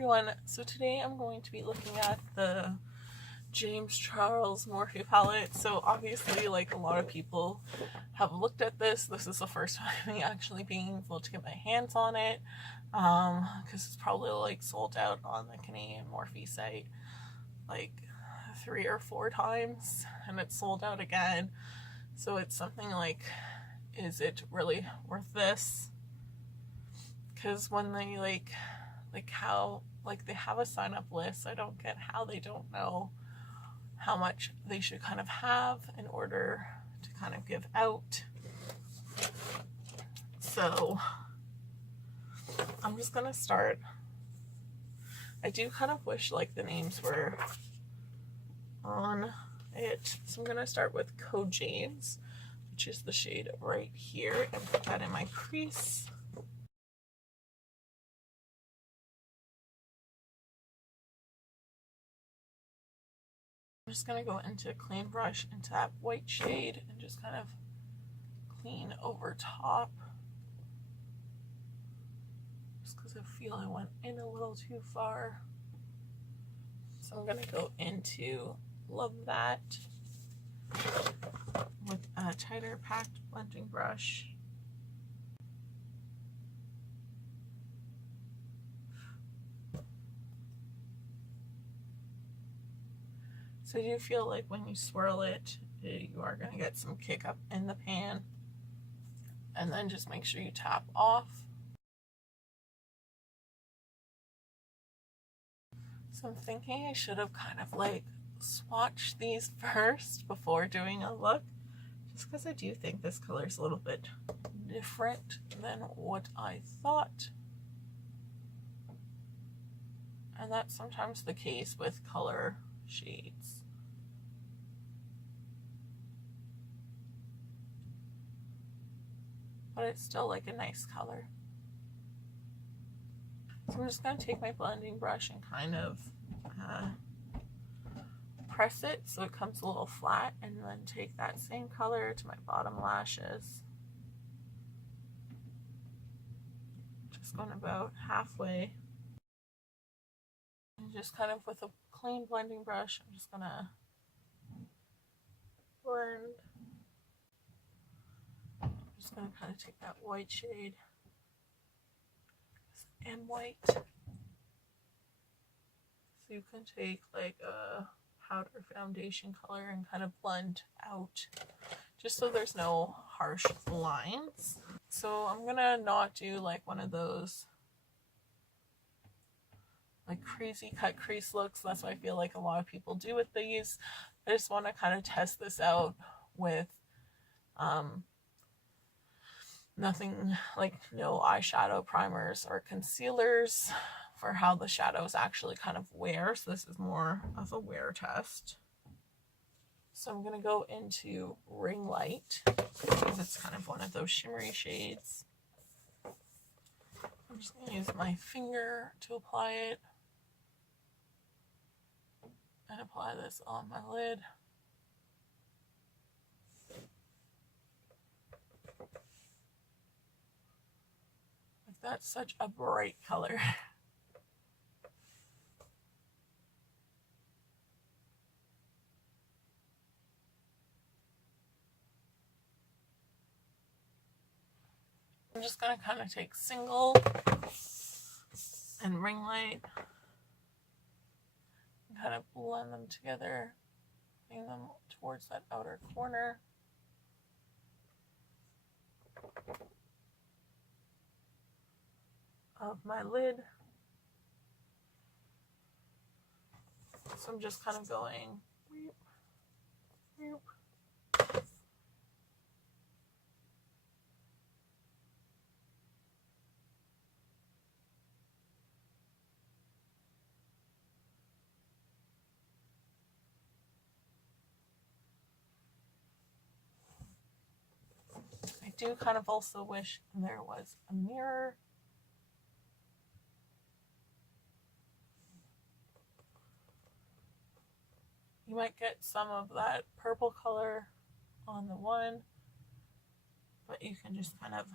everyone, so today I'm going to be looking at the James Charles Morphe palette. So obviously, like, a lot of people have looked at this. This is the first time me actually being able to get my hands on it, because it's probably like sold out on the Canadian Morphe site like 3 or 4 times, and it's sold out again. So it's something like, is it really worth this? Because when they like how they have a sign up list, I don't get how they don't know how much they should kind of have in order to kind of give out. So I'm just gonna start. I do kind of wish like the names were on it, so I'm gonna start with Code James, which is the shade right here, and put that in my crease. I'm just going to go into a clean brush into that white shade and just kind of clean over top, just because I feel I went in a little too far. So I'm going to go into Love That with a tighter packed blending brush. So I do feel like when you swirl it, you are going to get some kick up in the pan. And then just make sure you tap off. So I'm thinking I should have kind of like swatched these first before doing a look, just because I do think this color is a little bit different than what I thought. And that's sometimes the case with color shades. But it's still like a nice color. So I'm just going to take my blending brush and kind of press it so it comes a little flat, and then take that same color to my bottom lashes. Just going about halfway. And just kind of with a clean blending brush, I'm just going to blend. I'm just going to kind of take that white shade and white. So you can take like a powder foundation color and kind of blend out, just so there's no harsh lines. So I'm gonna not do like one of those like crazy cut crease looks. That's what I feel like a lot of people do with these. I just want to kind of test this out with nothing, like no eyeshadow primers or concealers, for how the shadows actually kind of wear. So this is more of a wear test. So I'm going to go into Ring Light, because it's kind of one of those shimmery shades. I'm just going to use my finger to apply it, and apply this on my lid. That's such a bright color. I'm just going to kind of take Single and Ring Light and kind of blend them together, bring them towards that outer corner. Of my lid. So I'm just kind of going whoop, whoop. I do kind of also wish there was a mirror. You might get some of that purple color on the one, but you can just kind of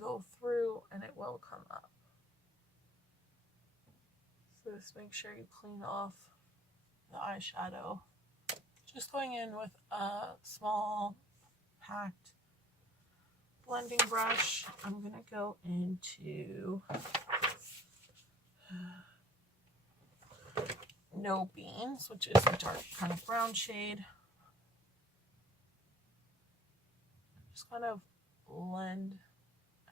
go through and it will come up. So Just make sure you clean off the eyeshadow. Just going in with a small packed blending brush. I'm gonna go into No Beans, which is a dark kind of brown shade. Just kind of blend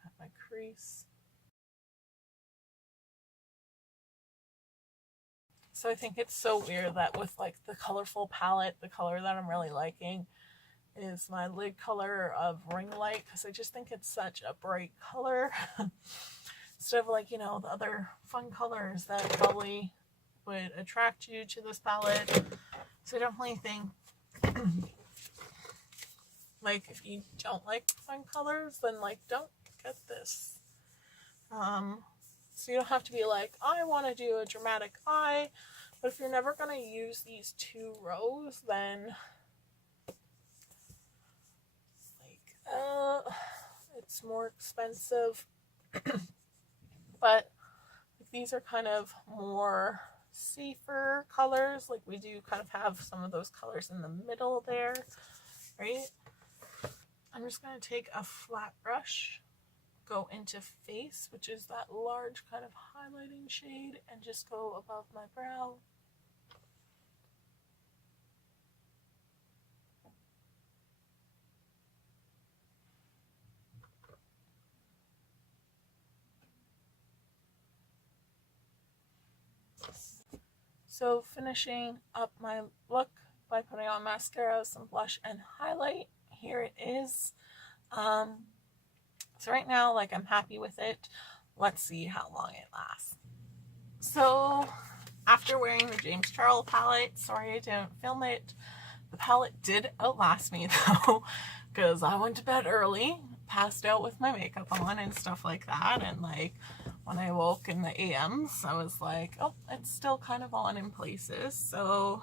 at my crease. So I think it's so weird that with like the colorful palette, the color that I'm really liking is my lid color of Ring Light, because I just think it's such a bright color instead of like, you know, the other fun colors that probably would attract you to this palette. So I definitely think like if you don't like fun colors, then like don't get this. So you don't have to be like, I want to do a dramatic eye, but if you're never going to use these two rows, then like it's more expensive. But these are kind of more safer colors. Like we do kind of have some of those colors in the middle there, right? I'm just going to take a flat brush, go into Face, which is that large kind of highlighting shade, and just go above my brow. So finishing up my look by putting on mascara, some blush, and highlight. Here it is. So right now, like, I'm happy with it. Let's see how long it lasts. So after wearing the James Charles palette, sorry I didn't film it. The palette did outlast me though, because I went to bed early, passed out with my makeup on and stuff like that, and like when I woke in the AMs, I was like, oh, it's still kind of on in places. So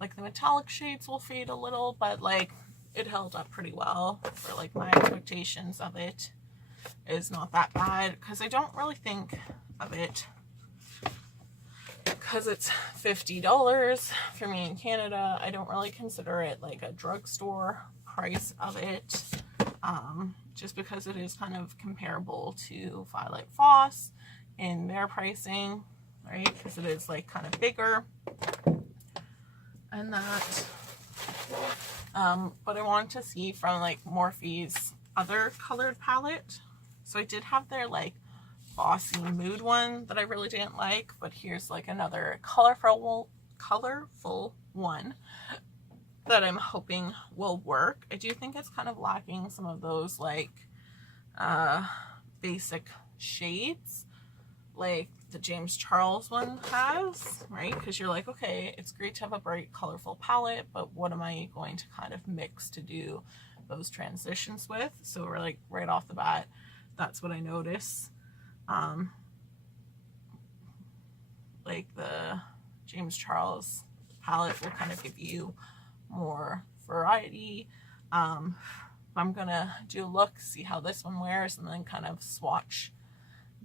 like the metallic shades will fade a little, but like it held up pretty well for like my expectations of it. Is not that bad, because I don't really think of it, because it's $50 for me in Canada, I don't really consider it like a drugstore price of it, just because it is kind of comparable to Violet Voss in their pricing, right? Because it is like kind of bigger and that. But I wanted to see from like Morphe's other colored palette. So I did have their like Bossy Mood one that I really didn't like, but here's like another colorful one that I'm hoping will work. I do think it's kind of lacking some of those like basic shades like the James Charles one has, right? Because you're like, okay, it's great to have a bright colorful palette, but what am I going to kind of mix to do those transitions with? So we're like right off the bat, that's what I notice. Like the James Charles palette will kind of give you more variety. I'm gonna do a look, see how this one wears, and then kind of swatch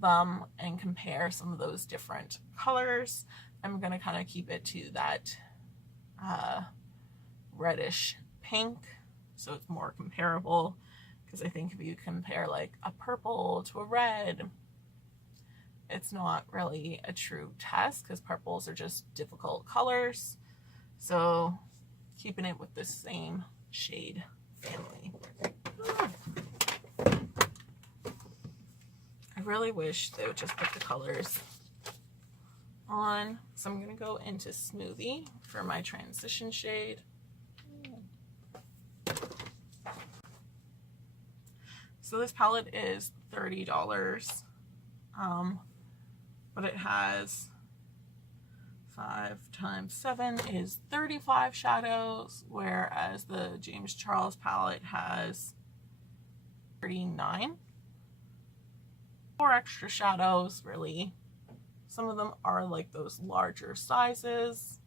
them and compare some of those different colors. I'm gonna kind of keep it to that reddish pink, so it's more comparable, because I think if you compare like a purple to a red, it's not really a true test, because purples are just difficult colors. So keeping it with the same shade family. I really wish they would just put the colors on. So I'm going to go into Smoothie for my transition shade. So this palette is $30, but it has 5 times 7 is 35 shadows, whereas the James Charles palette has 39. 4 extra shadows, really. Some of them are like those larger sizes.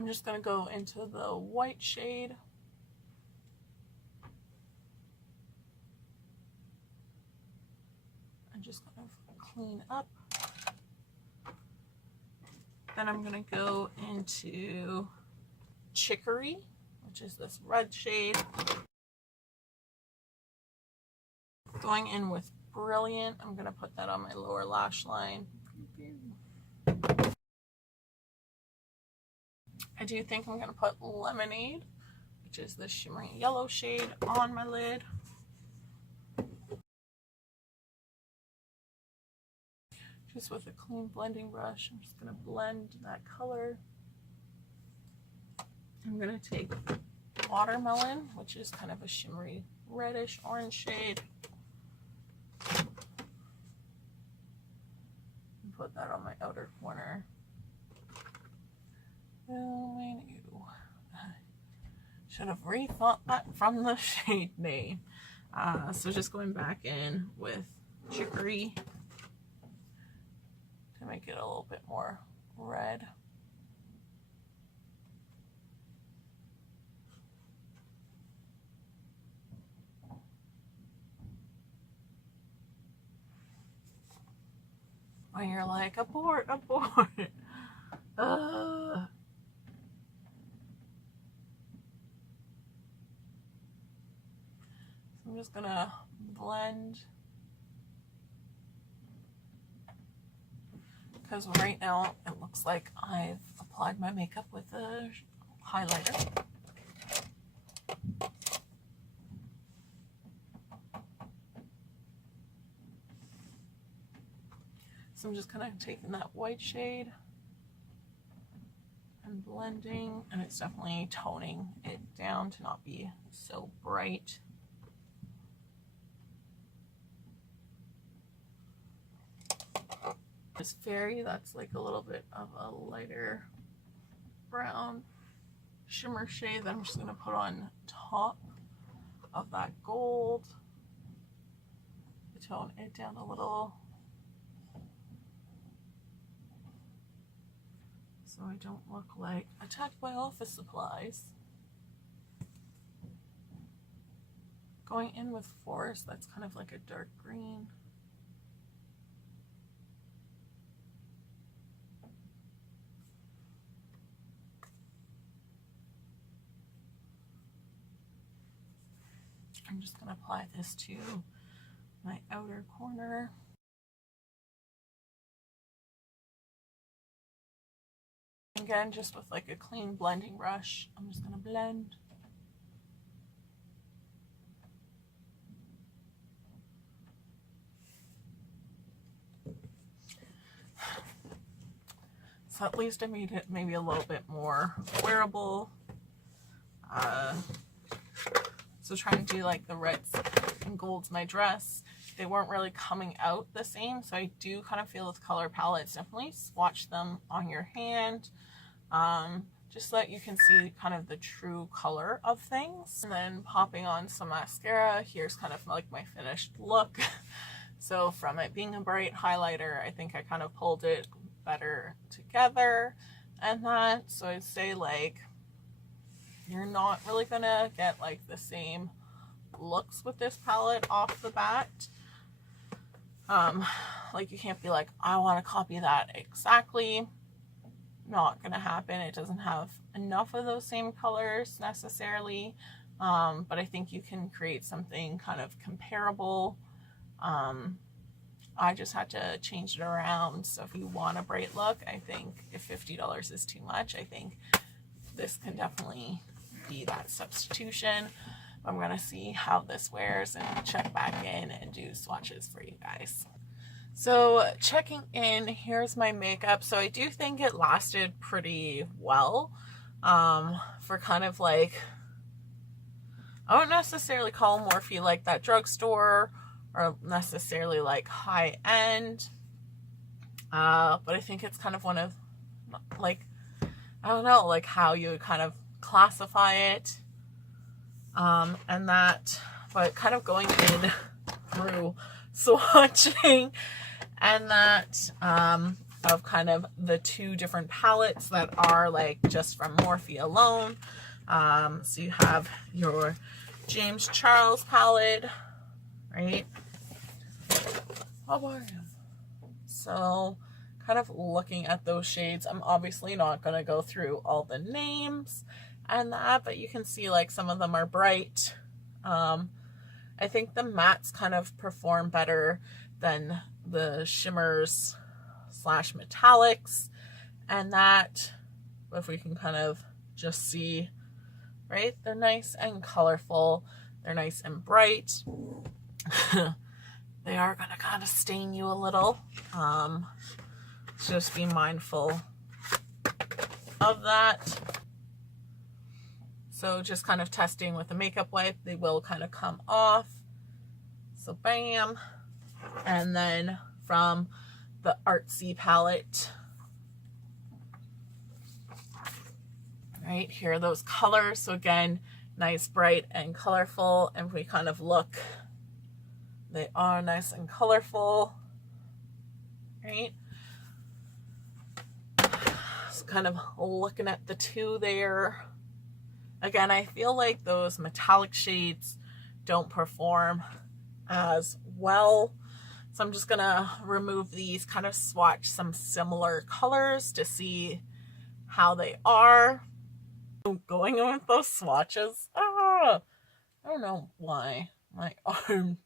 I'm just going to go into the white shade. and just kind of clean up. Then I'm going to go into Chicory, which is this red shade. Going in with Brilliant, I'm going to put that on my lower lash line. I do think I'm going to put Lemonade, which is this shimmery yellow shade, on my lid. Just with a clean blending brush, I'm just going to blend that color. I'm going to take Watermelon, which is kind of a shimmery reddish orange shade, and put that on my outer corner. Should have rethought that from the shade name. So just going back in with Chicory to make it a little bit more red. When you're like, abort, abort. So I'm just gonna blend, because right now it looks like I've applied my makeup with a highlighter. So I'm just kind of taking that white shade and blending, and it's definitely toning it down to not be so bright. This Fairy, that's like a little bit of a lighter brown shimmer shade that I'm just going to put on top of that gold to tone it down a little, so I don't look like attacked by office supplies. Going in with Forest, that's kind of like a dark green. I'm just going to apply this to my outer corner. Again, just with like a clean blending brush, I'm just going to blend. So at least I made it maybe a little bit more wearable. So trying to do like the reds and golds my dress, they weren't really coming out the same. So I do kind of feel with color palettes, definitely swatch them on your hand, just so that you can see kind of the true color of things. And then popping on some mascara. Here's kind of like my finished look. So from it being a bright highlighter, I think I kind of pulled it better together and that. So I'd say like, you're not really gonna get like the same looks with this palette off the bat. Like you can't be like, I want to copy that exactly. Not gonna happen. It doesn't have enough of those same colors necessarily, but I think you can create something kind of comparable. I just had to change it around. So if you want a bright look, I think if $50 is too much, I think this can definitely be that substitution. I'm gonna see how this wears and check back in and do swatches for you guys. So checking in, here's my makeup. So I do think it lasted pretty well, for kind of like, I don't necessarily call Morphe like that drugstore or necessarily like high end, but I think it's kind of one of like, I don't know, like how you would kind of classify it, and that, but kind of going in through swatching and that, of kind of the two different palettes that are like just from Morphe alone. So you have your James Charles palette, right? So kind of looking at those shades, I'm obviously not going to go through all the names and that, but you can see like some of them are bright. I think the mattes kind of perform better than the shimmers slash metallics, and that, if we can kind of just see, right, they're nice and colorful, they're nice and bright. They are going to kind of stain you a little, so just be mindful of that. So just kind of testing with a makeup wipe, they will kind of come off. So bam. And then from the Artsy palette, right here are those colors. So again, nice, bright, and colorful. And if we kind of look, they are nice and colorful, right? So kind of looking at the two there. Again, I feel like those metallic shades don't perform as well. So I'm just gonna remove these, kind of swatch some similar colors to see how they are. Going in with those swatches. I don't know why my arm,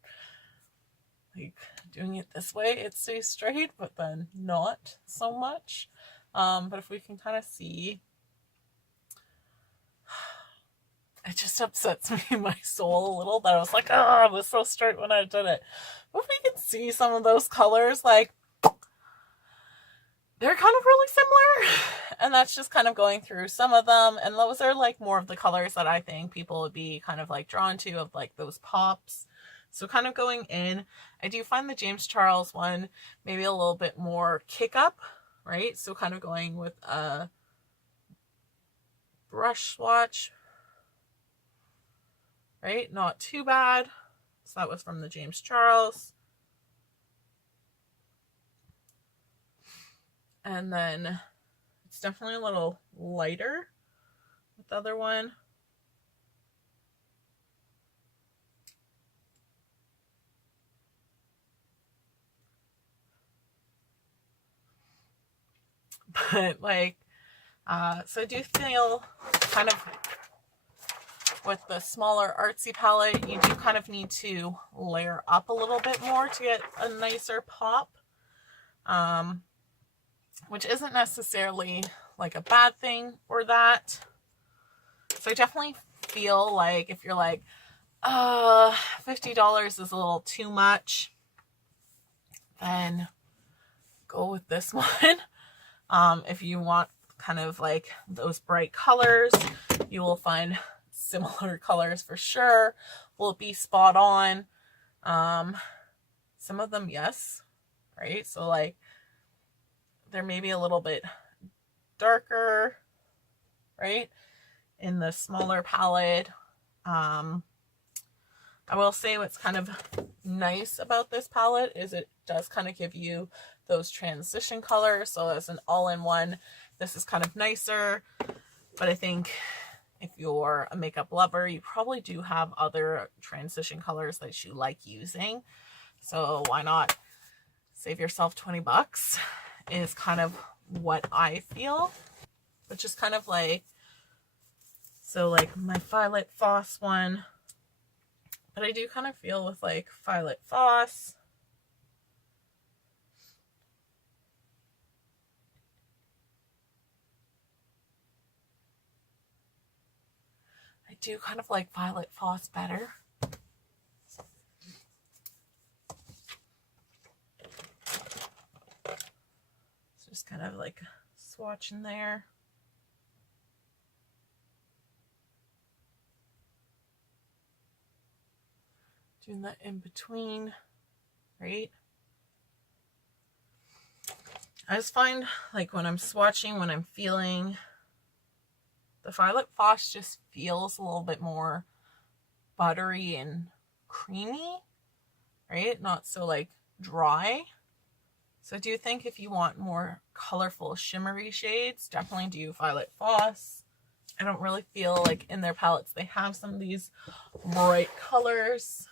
like doing it this way, it stays straight, but then not so much. But if we can kind of see, it just upsets me in my soul a little that I was like, I was so straight when I did it. But if we can see some of those colors, like, they're kind of really similar. And that's just kind of going through some of them. And those are like more of the colors that I think people would be kind of like drawn to, of like those pops. So kind of going in, I do find the James Charles one maybe a little bit more kick up, right? So kind of going with a brush swatch, right? Not too bad. So that was from the James Charles. And then it's definitely a little lighter with the other one. But like, so I do feel kind of with the smaller Artsy palette, you do kind of need to layer up a little bit more to get a nicer pop, which isn't necessarily like a bad thing for that. So I definitely feel like if you're like, $50 is a little too much, then go with this one. If you want kind of like those bright colors, you will find similar colors for sure. Will it be spot on? Some of them, yes, right? So like they're maybe a little bit darker, right, in the smaller palette. I will say what's kind of nice about this palette is it does kind of give you those transition colors. So as an all-in-one, this is kind of nicer. But I think if you're a makeup lover, you probably do have other transition colors that you like using. So why not save yourself 20 bucks is kind of what I feel. But just kind of like, so like my Violet Foss one, but I do kind of feel with like Violet Foss, I do kind of like Violet Foss better. So just kind of like swatching there. Doing that in between, right? I just find like when I'm swatching, when I'm feeling, the Violet Foss just feels a little bit more buttery and creamy, right? Not so like dry. So I do think if you want more colorful shimmery shades, definitely do Violet Foss. I don't really feel like in their palettes they have some of these bright colors.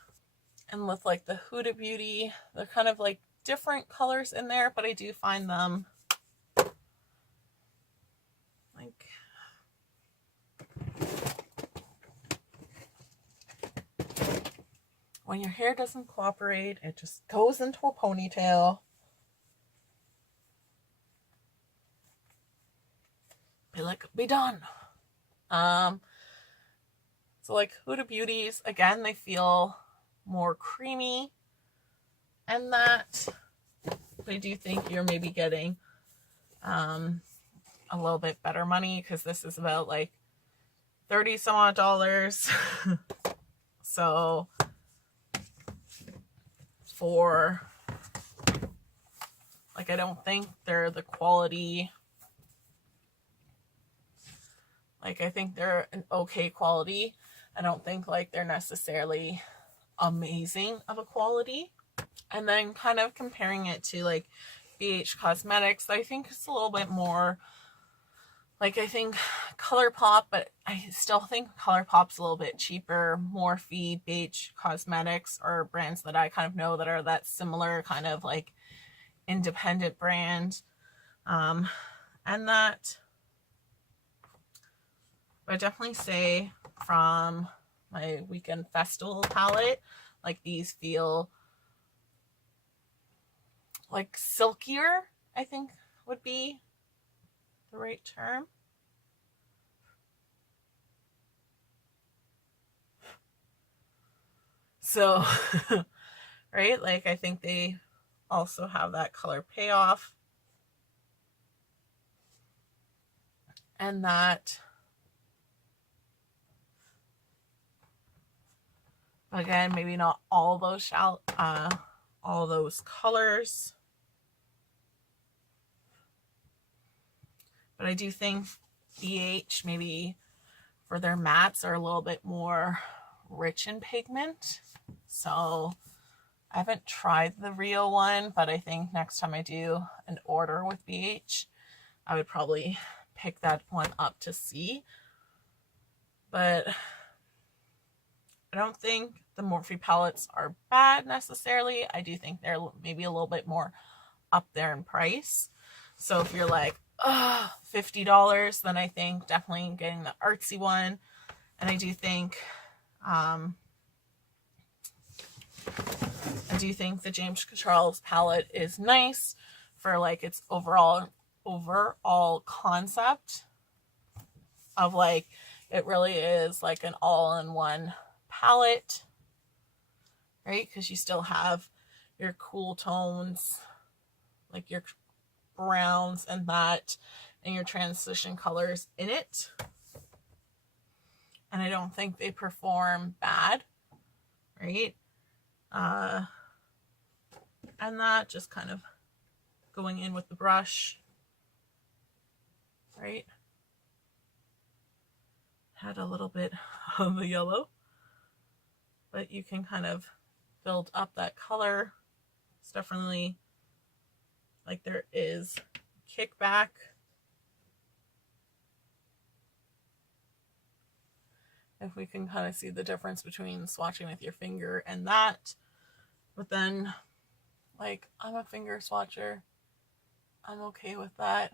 And with like the Huda Beauty, they're kind of like different colors in there, but I do find them like when your hair doesn't cooperate, it just goes into a ponytail. Be like, be done. So like Huda Beauties, again, they feel more creamy, and that I do think you're maybe getting a little bit better money, because this is about like 30 some odd dollars. So for like, I don't think they're the quality. Like, I think they're an okay quality. I don't think like they're necessarily amazing of a quality. And then kind of comparing it to like BH Cosmetics, I think it's a little bit more like, I think ColourPop, but I still think ColourPop's a little bit cheaper. Morphe, BH Cosmetics are brands that I kind of know that are that similar kind of like independent brand. And that, I definitely say from my Weekend Festival palette, like these feel like silkier, I think would be the right term. So, right, like I think they also have that color payoff, and that, again, maybe not all those colors, but I do think BH maybe for their mattes are a little bit more rich in pigment. So I haven't tried the Rio one, but I think next time I do an order with BH, I would probably pick that one up to see. But I don't think the Morphe palettes are bad necessarily. I do think they're maybe a little bit more up there in price. So if you're like, oh, $50, then I think definitely getting the artsy one. And I do think the James Charles palette is nice for like its overall concept of like, it really is like an all-in-one palette, right? Because you still have your cool tones, like your browns and that, and your transition colors in it. And I don't think they perform bad, right? And that, just kind of going in with the brush, right? Had a little bit of the yellow, but you can kind of build up that color. It's definitely like there is kickback. If we can kind of see the difference between swatching with your finger and that. But then, like, I'm a finger swatcher. I'm okay with that,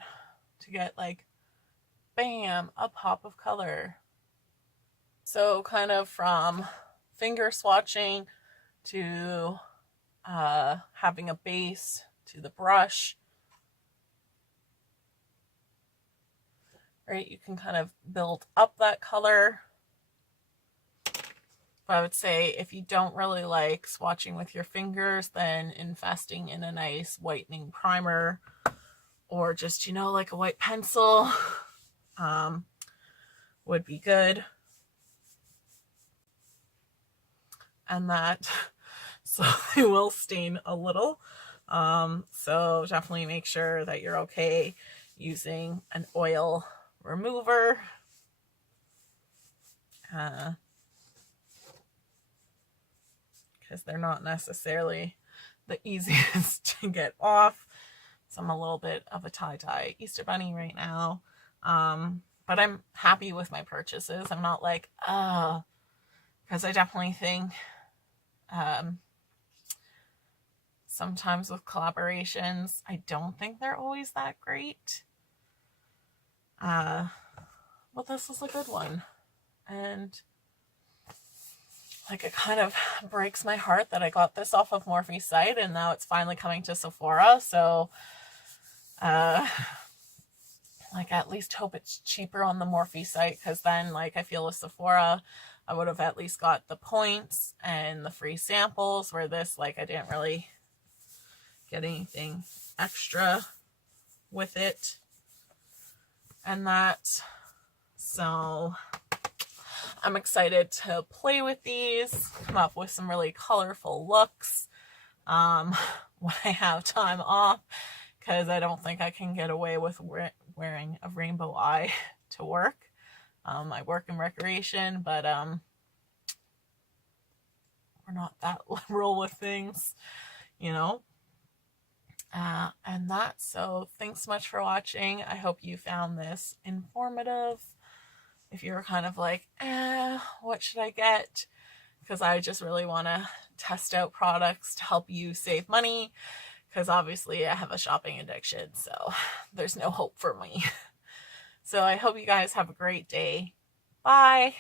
to get like, bam, a pop of color. So kind of from finger swatching to having a base to the brush, right? You can kind of build up that color. But I would say if you don't really like swatching with your fingers, then investing in a nice whitening primer, or just, you know, like a white pencil would be good. And that slowly will stain a little. So definitely make sure that you're okay using an oil remover. Because they're not necessarily the easiest to get off. So I'm a little bit of a tie-dye Easter bunny right now. But I'm happy with my purchases. I'm not like, because I definitely think sometimes with collaborations, I don't think they're always that great. But this is a good one. And like, it kind of breaks my heart that I got this off of Morphe's site and now it's finally coming to Sephora. So, like, at least hope it's cheaper on the Morphe site, because then, like, I feel with Sephora, I would have at least got the points and the free samples, where this, like, I didn't really get anything extra with it and that. So I'm excited to play with these, come up with some really colorful looks when I have time off, because I don't think I can get away with wearing a rainbow eye to work. I work in recreation, but we're not that liberal with things, you know. And that, so thanks so much for watching. I hope you found this informative. If you're kind of like, what should I get? Because I just really want to test out products to help you save money, because obviously I have a shopping addiction, so there's no hope for me. So I hope you guys have a great day. Bye.